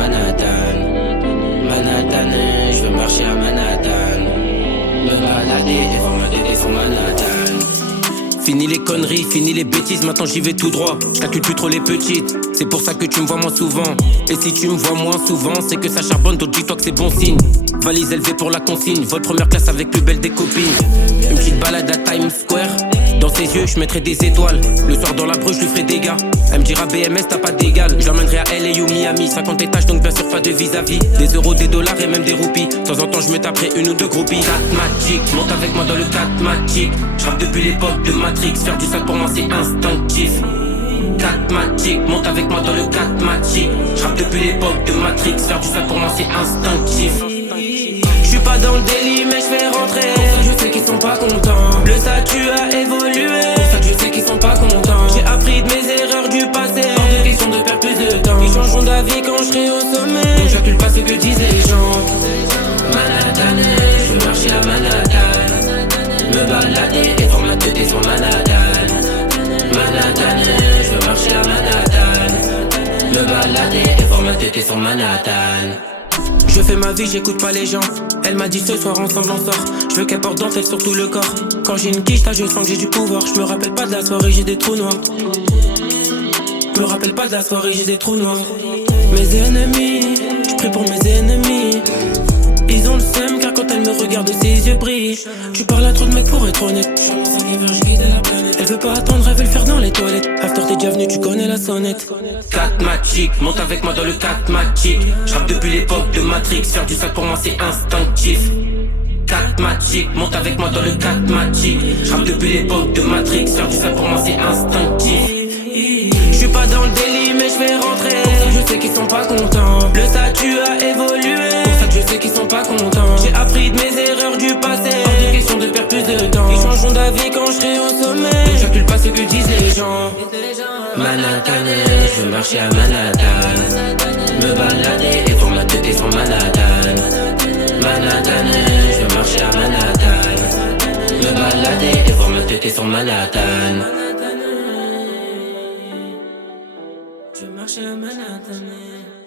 Manhattan. Manhattan, je veux marcher à Manhattan. Me balader et voir ma tête sur Manhattan. Fini les conneries, fini les bêtises, maintenant j'y vais tout droit. Je calcule plus trop les petites, c'est pour ça que tu me vois moins souvent. Et si tu me vois moins souvent, c'est que ça charbonne, donc dis-toi que c'est bon signe. Valise élevée pour la consigne, vol première classe avec plus belle des copines. Une petite balade à Times Square, dans ses yeux je mettrai des étoiles. Le soir dans la bruche je lui ferai des gars. Elle me dira BMS t'as pas d'égal. J'emmènerai à LA ou Miami, 50 étages donc bien sûr pas de vis-à-vis. Des euros, des dollars et même des roupies. De temps en temps je me taperai une ou deux groupies. 4 Magic, monte avec moi dans le 4 Magic. J'rappe depuis l'époque de Matrix, faire du sale pour moi c'est instinctif. 4 Magic, monte avec moi dans le 4 Magic. J'rappe depuis l'époque de Matrix, faire du sale pour moi c'est instinctif. J'suis pas dans le délit mais j'vais rentrer. Pour ça que je sais qu'ils sont pas contents. Le statut a évolué. Pour ça que je sais qu'ils sont pas contents. J'ai appris de mes erreurs du passé. Hors de question de perdre plus de temps. Ils changeront d'avis quand j'serai au sommet. Donc j'accule pas ce que disent les gens. Manhattan, je veux marcher à Manhattan. Me balader et voir ma tête sur Manhattan. Manhattan, je veux marcher à Manhattan. Me balader et voir ma tête sur Manhattan. Je fais ma vie, j'écoute pas les gens. Elle m'a dit ce soir ensemble on sort. Je veux qu'elle porte dentelle sur tout le corps. Quand j'ai une quiche, je sens que j'ai du pouvoir. Je me rappelle pas de la soirée, j'ai des trous noirs. Me rappelle pas de la soirée, j'ai des trous noirs. Mes ennemis, je prie pour mes ennemis. Ils ont le seum car quand elle me regarde ses yeux brillent. Tu parles à trop de mecs pour être honnête. Elle veut pas attendre, elle veut le faire dans les toilettes. After t'es déjà venu, tu connais la sonnette. 4 Magic, monte avec moi dans le 4 Magic. J'rappe depuis l'époque de Matrix, faire du sale pour moi c'est instinctif. 4 Magic, monte avec moi dans le 4 Magic. J'rappe depuis l'époque de Matrix, faire du sale pour moi c'est instinctif. J'suis pas dans le délit mais j'vais rentrer. Pour ça que je sais qu'ils sont pas contents. Le statut a évolué. Pour ça que je sais qu'ils sont pas contents. J'ai appris de mes erreurs du passé. Hors de question de perdre plus de temps. Ils changeront d'avis quand j'serai au sommet. Donc j'accule pas ce que disent les gens. Manhattan, je veux marcher à Manhattan. Me balader et voir ma tête sur Manhattan. Manhattan, je veux marcher à Manhattan. Me balader et voir ma tête sur Manhattan. Je veux marcher à Manhattan.